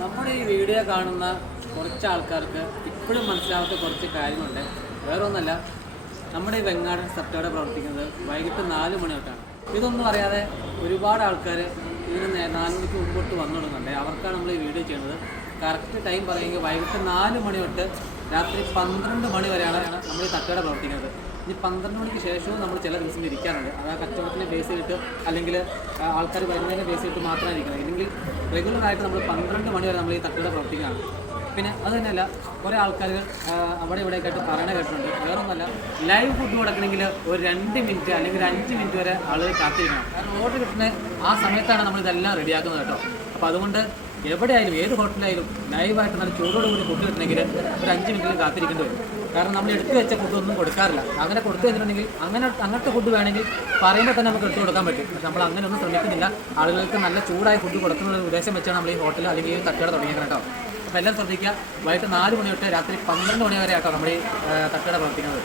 നമ്മുടെ ഈ വീഡിയോ കാണുന്ന കുറച്ച് ആൾക്കാർക്ക് ഇപ്പോഴും മനസ്സിലാവാത്ത കുറച്ച് കാര്യങ്ങളുണ്ട്. വേറെ ഒന്നല്ല, നമ്മുടെ ഈ വെങ്ങാടൻ തട്ടുകട പ്രവർത്തിക്കുന്നത് വൈകിട്ട് 4 മണി തൊട്ടാണ്. ഇതൊന്നും അറിയാതെ ഒരുപാട് ആൾക്കാർ ഇതിന് 4 മണിക്ക് മുമ്പോട്ട് വന്നു തുടങ്ങുന്നുണ്ട്. അവർക്കാണ് നമ്മൾ ഈ വീഡിയോ ചെയ്യുന്നത്. കറക്റ്റ് ടൈം പറയുമെങ്കിൽ വൈകിട്ട് 4 മണി തൊട്ട് രാത്രി 12 മണി വരെയാണ് നമ്മൾ ഈ തട്ടുകട പ്രവർത്തിക്കുന്നത്. ഈ 12 മണിക്ക് ശേഷവും നമ്മൾ ചില ദിവസം ഇരിക്കാറുണ്ട്. അത് ആ കച്ചവടത്തിൻ്റെ ബേസ് ചെയ്തിട്ട് അല്ലെങ്കിൽ ആൾക്കാർ വരുന്നതിൻ്റെ ബേസ് ചെയ്തിട്ട് മാത്രമാണ് ഇരിക്കുന്നത്. ഇല്ലെങ്കിൽ റെഗുലറായിട്ട് നമ്മൾ 12 മണി വരെ നമ്മൾ ഈ തട്ടുകട പ്രവർത്തിക്കുകയാണ്. പിന്നെ അത് തന്നെയല്ല, കുറേ ആൾക്കാർ അവിടെ ഇവിടെയൊക്കെ ആയിട്ട് പറയണ കേട്ടിട്ടുണ്ട്. വേറൊന്നുമല്ല, ലൈവ് ഫുഡ് കൊടുക്കണമെങ്കിൽ ഒരു 2 മിനിറ്റ് അല്ലെങ്കിൽ ഒരു 5 മിനിറ്റ് വരെ ആളുകൾ കാത്തിരിക്കണം. കാരണം ഓർഡർ കിട്ടുന്ന ആ സമയത്താണ് നമ്മളിതെല്ലാം റെഡിയാക്കുന്നത് കേട്ടോ. അപ്പോൾ അതുകൊണ്ട് എവിടെയായാലും ഏത് ഹോട്ടലായാലും ലൈവായിട്ട് നല്ല ചൂടോട് കൂടി ഫുഡ് കിട്ടണമെങ്കിൽ ഒരു 5 മിനിറ്റിൽ കാത്തിരിക്കേണ്ടി വരും. കാരണം നമ്മൾ എടുത്തു വെച്ച ഫുഡൊന്നും കൊടുക്കാറില്ല. അങ്ങനെ കൊടുത്തു കഴിഞ്ഞിട്ടുണ്ടെങ്കിൽ അങ്ങനത്തെ ഫുഡ് വേണമെങ്കിൽ പറയുമ്പോൾ തന്നെ നമുക്ക് എടുത്തു കൊടുക്കാൻ പറ്റും. പക്ഷെ നമ്മൾ അങ്ങനെയൊന്നും ശ്രമിക്കുന്നില്ല. ആളുകൾക്ക് നല്ല ചൂടായ ഫുഡ് കൊടുക്കുന്ന ഉദ്ദേശം വെച്ചാണ് നമ്മൾ ഈ ഹോട്ടൽ അല്ലെങ്കിൽ ഈ തട്ടുകട തുടങ്ങിയത് കേട്ടോ. അപ്പോൾ എല്ലാം ശ്രദ്ധിക്കുക. വൈകിട്ട് 4 മണി തൊട്ട് രാത്രി 12 മണി വരെ ആട്ടോ നമ്മൾ ഈ തട്ടുകട പ്രവർത്തിക്കുന്നത്.